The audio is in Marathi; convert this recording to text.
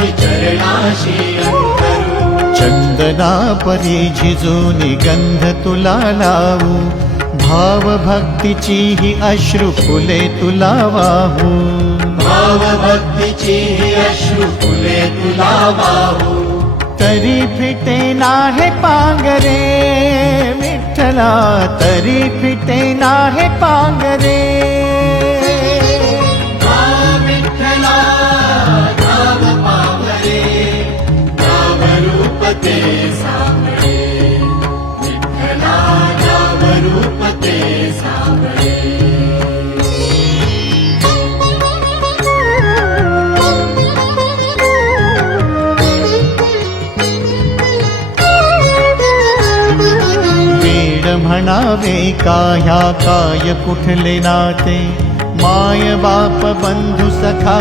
माझे चरणाशी अंतरू। चंदना परी झिजूनी गंध तुला लावू, भाव भक्तीची ही अश्रु फुले तुला वाहू। भाव भक्तीची ही अश्रु फुले तुला वाहू। तरी फिटे नाहे पांगरे विठ्ठला, तरी फिटे नाहे पांगरे। विठ्ठला नाव पावरे, नाव रूप ते सांगळे। विठ्ठला नाव रूप ते सांगळे। म्हणावे काह्या काय कुठले नाते, माय बाप बंधू सखा